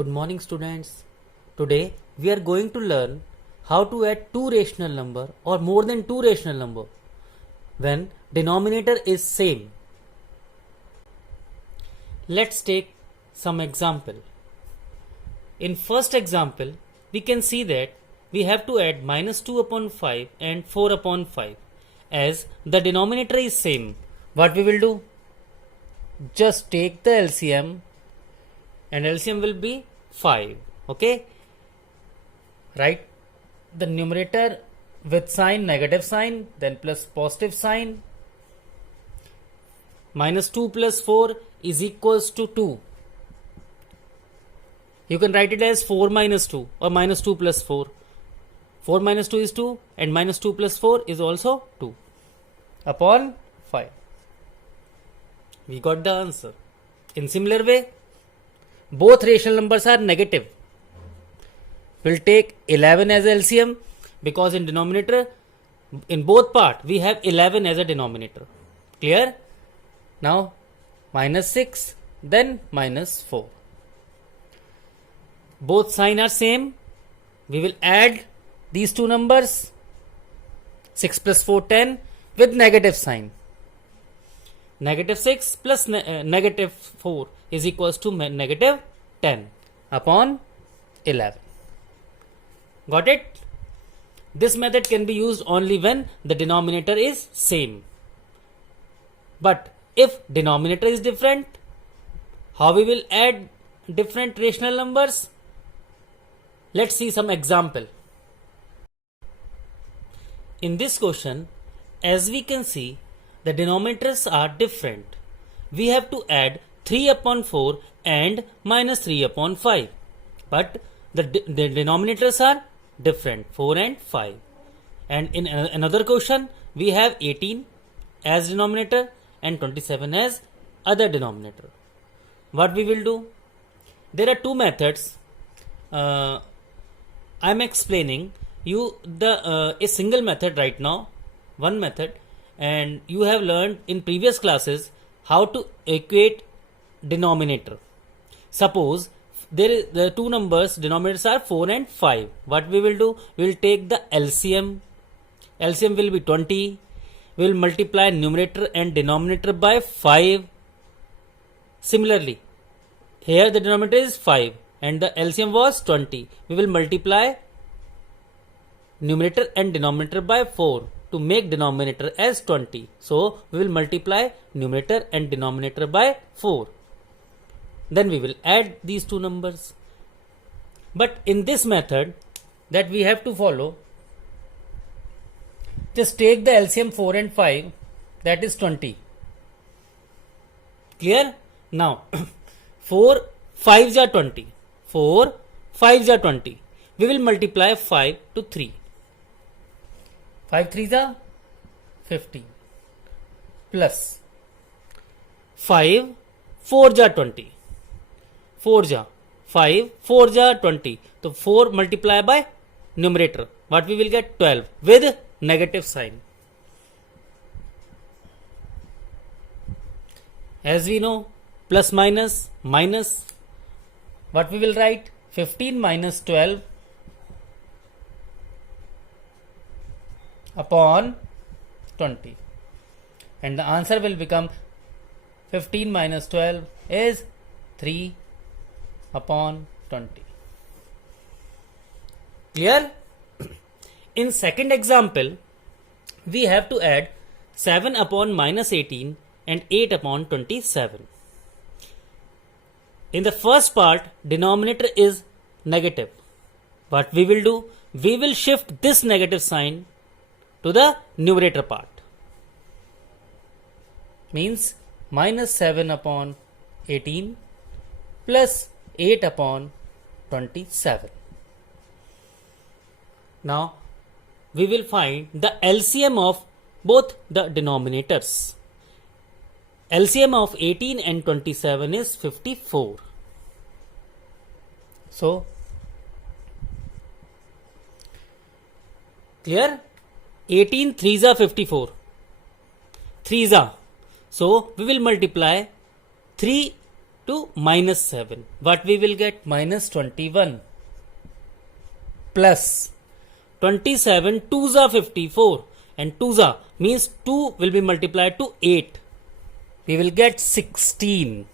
Good morning students. Today we are going to learn how to add two rational number or more than two rational number when denominator is same. Let's take some example. In first example we can see that we have to add minus 2 upon 5 and 4 upon 5. As the denominator is same, what we will do? Just take the LCM and LCM will be 5. Okay, write the numerator with sign negative sign, then plus positive sign. Minus 2 plus 4 is equals to 2. You can write it as 4 minus 2 or minus 2 plus 4. 4 minus 2 is 2 and minus 2 plus 4 is also 2 upon 5. We got the answer. In similar way, both rational numbers are negative. We'll take 11 as LCM because in denominator, in both part, we have 11 as a denominator. Clear? Now, minus 6, then minus 4. Both sign are same. We will add these two numbers, 6 plus 4, 10, with negative sign. Negative 6 plus negative 4 is equals to negative 10 upon 11. Got it? This method can be used only when the denominator is same. But if denominator is different, how we will add different rational numbers? Let's see some example. In this question, as we can see, the denominators are different. We have to add 3 upon 4 and minus 3 upon 5. But the denominators are different, 4 and 5. And in another question, we have 18 as denominator and 27 as other denominator. What we will do? There are two methods. I am explaining you a single method right now, one method, and you have learned in previous classes how to equate denominator. Suppose the two numbers denominators are 4 and 5. What we will do? We will take the LCM. LCM will be 20. We will multiply numerator and denominator by 5. Similarly, here the denominator is 5 and the LCM was 20. We will multiply numerator and denominator by 4 to make denominator as 20. So, we will multiply numerator and denominator by 4. Then we will add these two numbers. But in this method that we have to follow, just take the LCM 4 and 5, that is 20. Clear? Now, 4 5s are 20. 4 5s are 20. We will multiply 5 to 3. 5 3s are 15 plus 5 4s are 20. 4s are 5 4s are 20. So 4 multiply by numerator. What we will get? 12 with negative sign. As we know, plus minus minus. What we will write? 15 minus 12 upon 20, and the answer will become 15 minus 12 is 3 upon 20. Clear? In second example, we have to add 7 upon minus 18 and 8 upon 27. In the first part, denominator is negative. What we will do? We will shift this negative sign to the numerator part. Means minus 7 upon 18 plus 8 upon 27. Now, we will find the LCM of both the denominators. LCM of 18 and 27 is 54. So, clear? 18 3s are 54. 3s are. So, we will multiply 3 to minus 7. What we will get? Minus 21 plus 27 2s are 54 and 2s are means 2 will be multiplied to 8. We will get 16.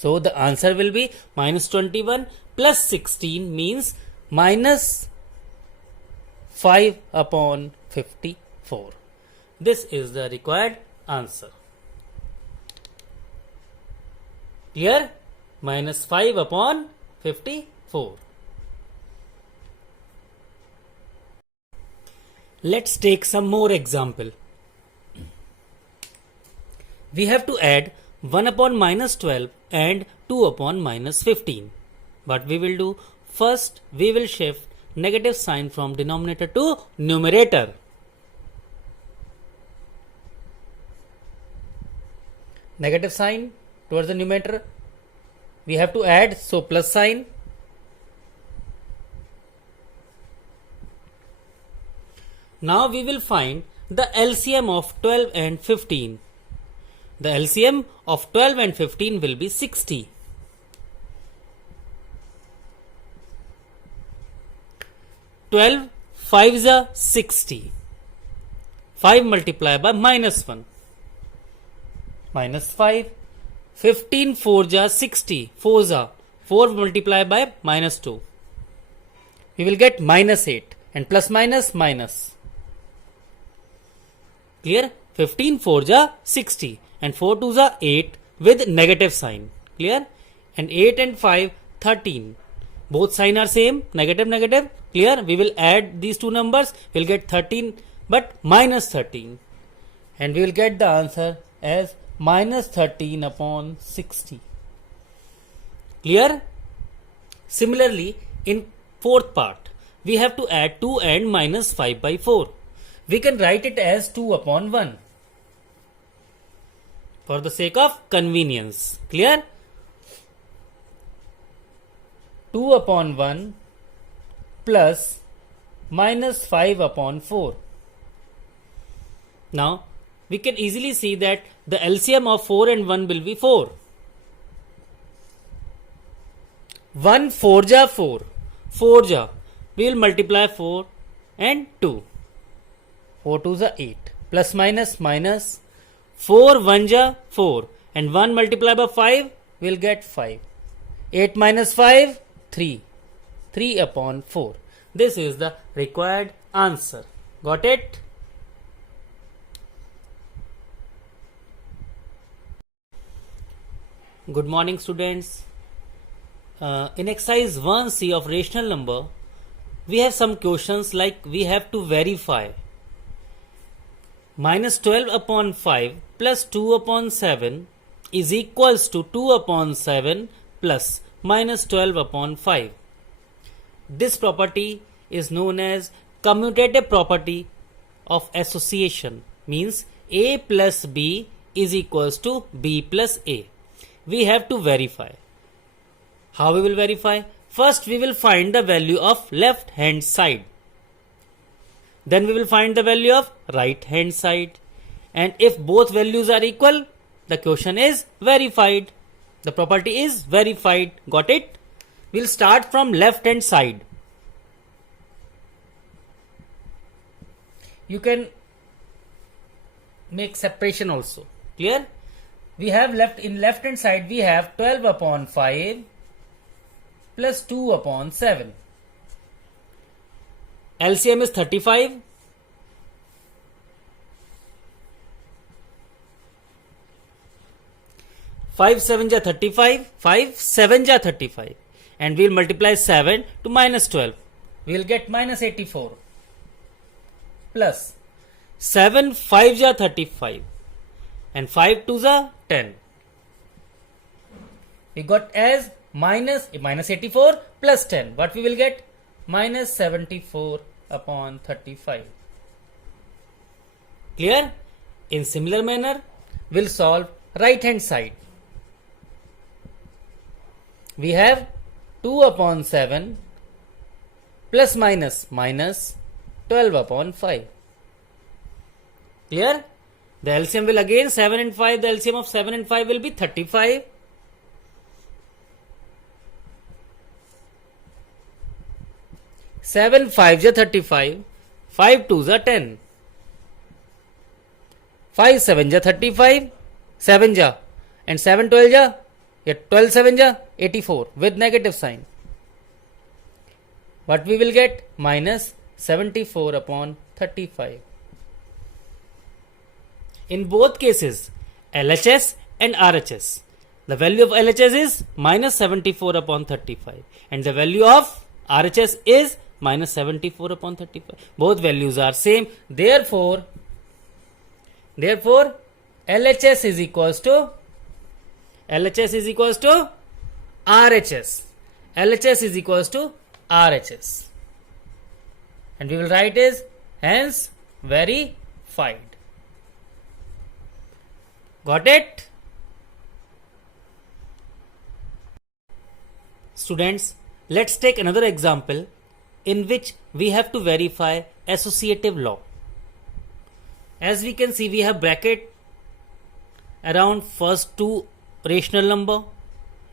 So the answer will be minus 21 plus 16 means minus 5 upon 54. This is the required answer. Here minus 5 upon 54. Let's take some more example. We have to add 1 upon minus 12 and 2 upon minus 15. What we will do? First, we will shift negative sign from denominator to numerator. Negative sign towards the numerator. We have to add, so plus sign. Now we will find the LCM of 12 and 15. The LCM of 12 and 15 will be 60. 12 5s are 60. 5 multiplied by minus 1. Minus 5. 15 4s are 60. 4s are 4 multiplied by minus 2. We will get minus 8 and plus minus minus. Clear? 15 4s are 60 and 4 2s are 8 with negative sign. Clear? And 8 and 5 13. Both sign are same, negative negative. Clear? We will add these two numbers. We will get 13 but minus 13. And we will get the answer as minus 13 upon 60. Clear? Similarly, in fourth part, we have to add 2 and minus 5 by 4. We can write it as 2 upon 1 for the sake of convenience. Clear? 2 upon 1 plus minus 5 upon 4. Now, we can easily see that the LCM of 4 and 1 will be 4. 1 4 ja 4. 4 ja. We will multiply 4 and 2. 4 2s are 8. Plus minus minus. 4 1 ja 4. And 1 multiplied by 5 we will get 5. 8 minus 5 3. 3 upon 4. This is the required answer. Got it? Good morning, students. In exercise 1C of rational number, we have some questions like we have to verify minus 12 upon 5 plus 2 upon 7 is equals to 2 upon 7 plus minus 12 upon 5. This property is known as commutative property of association, means A plus B is equals to B plus A. We have to verify. How we will verify? First we will find the value of left hand side. Then we will find the value of right hand side. And if both values are equal, the question is verified. The property is verified. Got it? We will start from left hand side. You can make separation also. Clear? We have left hand side we have 12 upon 5 plus 2 upon 7. LCM is 35. Five 7 ja 35. 5 7 ja 35. And we will multiply 7 to minus 12. We will get minus 84. Plus 7 5 ja 35. And 5 2s are 10. We got as minus 84 plus 10. What we will get? Minus 74 upon 35. Clear? In similar manner, we'll solve right hand side. We have 2 upon 7 plus minus 12 upon 5. Clear? The LCM will again 7 and 5. The LCM of 7 and 5 will be 35. 7 5 ja 35, 5 2 ja 10, 5 7 ja 35, 7 ja, and 7 12 ja, 12 7 ja 84 with negative sign. What we will get? Minus 74 upon 35. In both cases, LHS and RHS, the value of LHS is minus 74 upon 35 and the value of RHS is minus 74 upon 35. Both values are same. Therefore, LHS is equals to RHS. LHS is equals to RHS. And we will write is hence verified. Got it? Students, let's take another example in which we have to verify associative law. As we can see, we have bracket around first two rational number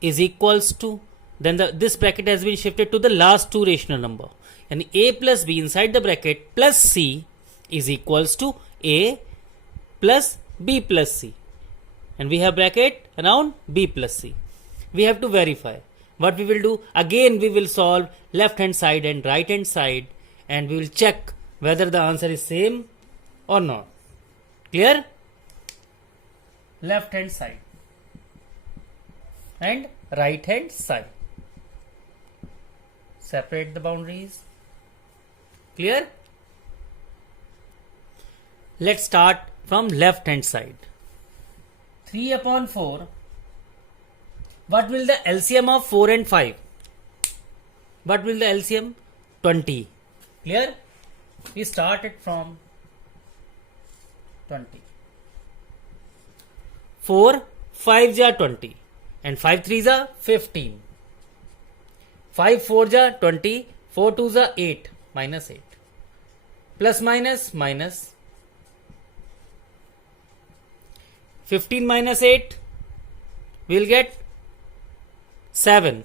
is equals to, then this bracket has been shifted to the last two rational number, and a plus b inside the bracket plus c is equals to a plus b plus c, and we have bracket around b plus c. We have to verify. What we will do, again we will solve left hand side and right hand side, and we will check whether the answer is same or not. Clear? Left hand side and right hand side. Separate the boundaries. Clear? Let's start from left hand side. 3 upon 4. What will the LCM of 4 and 5? What will the LCM? 20. Clear? We start it from 20. 4 5 are 20 and 5 3s are 15. 5 4 are 20, 4 2s are 8, minus 8. Plus minus minus. 15 minus 8, we will get 7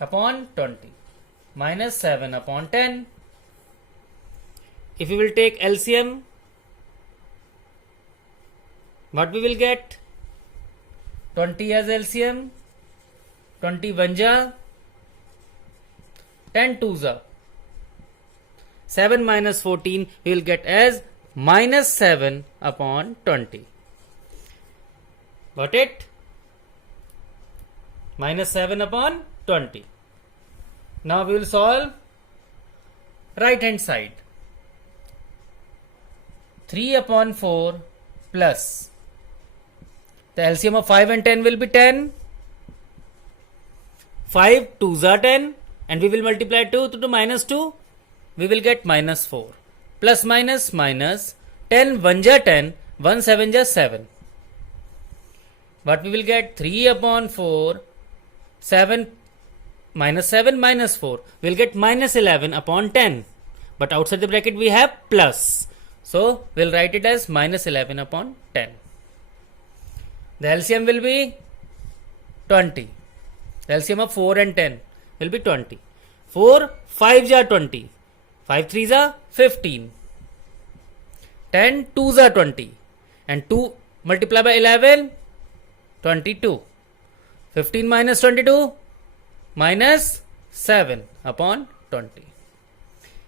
upon 20 minus 7 upon 10. If we will take LCM, what we will get? 20 as LCM, 20 1 10 2 7 minus 14 we will get as minus 7 upon 20. Got it? Minus 7 upon 20. Now we will solve right hand side. 3 upon 4 plus the LCM of 5 and 10 will be 10. 5 2s are 10 and we will multiply 2 to minus 2. We will get minus 4. Plus minus minus 10 1 ja 10, 1 7 ja 7. But we will get 3 upon 4, 7 minus 4. We will get minus 11 upon 10. But outside the bracket we have plus. So we will write it as minus 11 upon 10. The LCM will be 20. The LCM of 4 and 10 will be 20. 4 5s are 20. 5 3s are 15. 10 2s are 20. And 2 multiplied by 11, 22. 15 minus 22, minus 7 upon 20.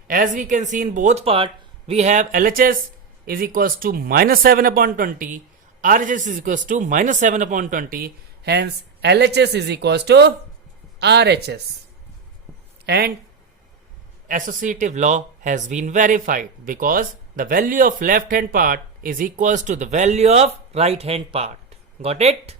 As we can see in both parts, we have LHS is equals to minus 7 upon 20. RHS is equals to minus 7 upon 20. Hence, LHS is equals to RHS. And associative law has been verified because the value of left hand part is equals to the value of right hand part. Got it?